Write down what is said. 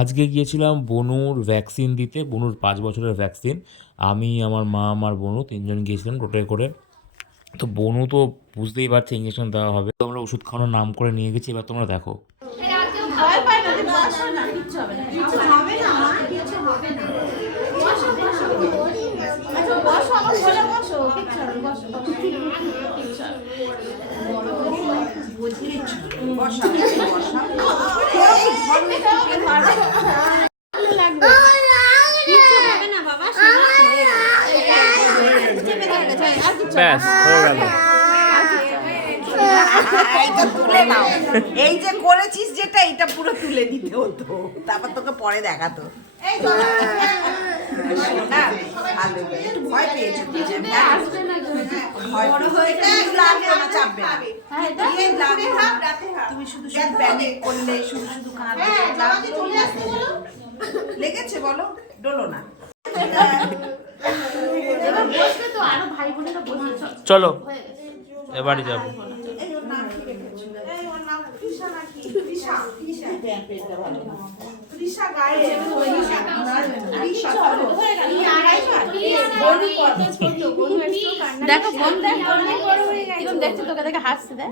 আজকে গিয়েছিলাম বনুর ভ্যাকসিন দিতে, বনুর 5 বছরের ভ্যাকসিন। আমি, আমার মা, আমার বনু 3 জন গিয়েছিলাম টোটোয় করে। তো বনু তো বুঝতেই পারছে ইঞ্জেকশন দেওয়া হবে, তো আমরা ওষুধ খাওয়ানোর নাম করে নিয়ে গেছি। এবার তোমরা দেখো। ব্যাস হয়ে গেল। তুলে নাও, এই যে করেছিস যেটা, এটা পুরো তুলে দিতে হতো, তারপর তোকে পরে দেখাতো। একটু ভয় পেয়েছো, তুমি শুধু শুধু প্যানিক করলে, শুধু শুধু লেগেছে, বলো ডোলো না। চলো এবারে যাবো। দেখো দেখছো তোকে দেখে হাসছে। দেখ